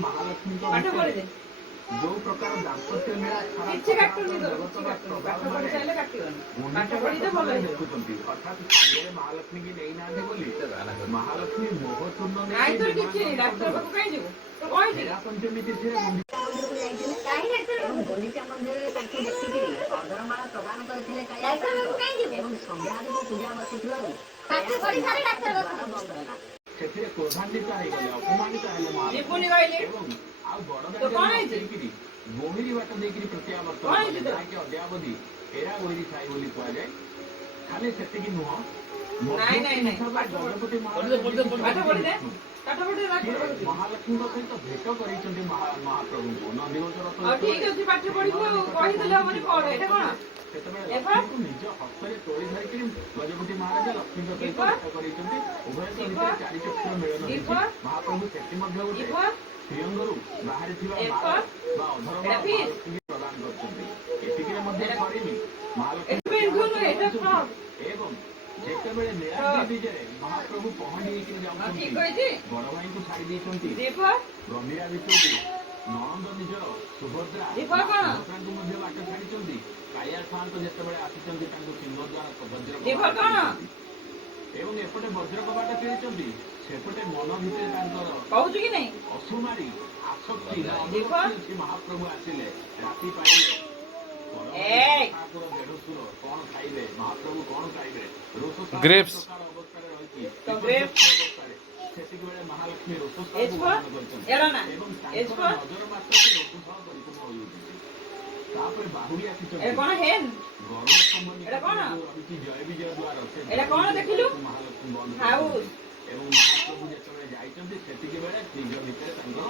महालक्ष्मी पाठ पढ़ी दे जो प्रकार दाम्पत्य मेला किछि काटुनी तो किछि काटुनी पाठ पढ़ी चाइले काटिबनी पाठ पढ़ी दे भलो हे देखुचंती अर्थात सांगे महालक्ष्मी की नहीं नांदे बोली महालक्ष्मी मोह चूर्ण नाइ तो किछि नहीं डॉक्टर बाबू काई जेबो तो कहि दे मेरा पंचमी तिथि काई डॉक्टर गुंडीचा मंदिर ताकि देखिकिरी अधरमाला प्रदान करथिले डॉक्टर बाबू काई जेबो एवं संध्यारे पूजा बसिथिलाରୁ पाठ पढ़ी सारे डॉक्टर बाबू ସେଥିରେ କ୍ରୋଧାନ୍ୱିତ ହେଇଗଲେ ଅପମାନିତ ହେଲେ ନିପୁଣି କହିଲେ ଏବଂ ଆଉ ବଡ ତ କଣ ହେଇଛି ଦେଇକିରି ବୋହିରି ବାଟ ଦେଇକିରି ପ୍ରତ୍ୟାବର୍ତ୍ତନ କଣ ହେଇଛି ତ? ଯାହାକି ଅଦ୍ୟାବଧି ଏରା ବୋହିରି ସାଇ ବୋଲି କୁହାଯାଏ। ଖାଲି ସେତିକି ନୁହଁ ନାଇଁ ନାଇଁ ନାଇଁ ଗଣପତି ପାଠ ପଢି ଦେ ପାଠ ପଢି ଡॉक्टर बाबू ମହାଲକ୍ଷ୍ମୀଙ୍କ ସହିତ ଭେଟ କରିଛନ୍ତି ମହାପ୍ରଭୁଙ୍କୁ ନନ୍ଦିଘୋଷ ରଥ ଆଉ ଠିକ ଅଛି ପାଠ ପଢିବୁ କହି ଦେଲେ ହବନି ପଢ ଏଟା କଣ ସେତେବେଳେ ଲକ୍ଷ୍ମୀଙ୍କୁ ନିଜ ହସ୍ତରେ ତୋଳି ଧରିକିରି ଗଜପତି ମହାରାଜା ଲକ୍ଷ୍ମୀଙ୍କ ସହିତ ଭେଟ କରିଛନ୍ତି। ଉଭୟଙ୍କ ଭିତରେ ଚାରି ଚକ୍ଷୁର ମିଳନ ହେଇଛି। ମହାପ୍ରଭୁ ସେଠି ମଧ୍ୟ ଗୋଟେ ଶ୍ରୀଅଙ୍ଗରୁ ବାହାରିଥିବା ମାଳ ବା ଅଧର ମହାଲକ୍ଷ୍ମୀ ପ୍ରଦାନ କରିଛନ୍ତି। ଏତିକିରେ ମଧ୍ୟ ସରିନି ମହାଲକ୍ଷ୍ମୀ ଏବଂ ଯେତେବେଳେ ନୀଳାଦ୍ରି ବିଜୟରେ ମହାପ୍ରଭୁ ପହଣ୍ଡି ହେଇକିରି ଯାଉଛନ୍ତି ବଡ ଭାଇଙ୍କୁ ଛାଡି ଦେଇଛନ୍ତି ଗମ୍ଭୀରା ଭିତରକୁ ନଣନ୍ଦ ନିଜର ସୁଭଦ୍ରା ସୁଭଦ୍ରାଙ୍କୁ ମଧ୍ୟ ବାଟ ଛାଡିଛନ୍ତି। କାଳିଆ ସାଆନ୍ତ ଯେତେବେଳେ ଆସିଛନ୍ତି ତାଙ୍କୁ ସିଂହଦ୍ୱାର ବଜ୍ର ଏବଂ ଏପଟେ ବଜ୍ର କବାଟ କିଣିଛନ୍ତି ସେପଟେ ମନ ଭିତରେ ତାଙ୍କର କହୁଛୁ କି ନାଇଁ ଅସୁମାରୀ ଆସକ୍ତି ଅଛି। ମହାପ୍ରଭୁ ଆସିଲେ ରାତି ପାଇଲେ ଠାକୁର ଦେଢଶୁର କଣ ଖାଇବେ ମହାପ୍ରଭୁ କଣ ଖାଇବେ ଗ୍ରେପ୍ସ ଅବସ୍ଥାରେ ରହିଛି ଅବସ୍ଥାରେ ସେତିକିବେଳେ ମହାଲକ୍ଷ୍ମୀ ରୋଷସାକୁ ଗ୍ରହଣ କରିଛନ୍ତି ଏବଂ ତାଙ୍କର ନଜର ମାତ୍ରକେ ରୋଷସହ ପରିପୂର୍ଣ୍ଣ ହୋଇଉଠିଛି। ତାପରେ ବାହୁଡ଼ି ଆସିଛନ୍ତି କଣ ହେନ୍ ଗରୁଡ଼ ସ୍ତମ୍ଭ ନିକଟରେ ରହିଛି ଜୟ ବିଜୟ ଦ୍ୱାର ଏଟା କଣ ଦେଖିଲୁ ମହାଲକ୍ଷ୍ମୀ ବନ୍ଦ ହାଉସ୍ ଏବଂ ମହାପ୍ରଭୁ ଯେତେବେଳେ ଯାଇଛନ୍ତି ସେତିକି ବେଳେ ନିଜ ଭିତରେ ତାଙ୍କର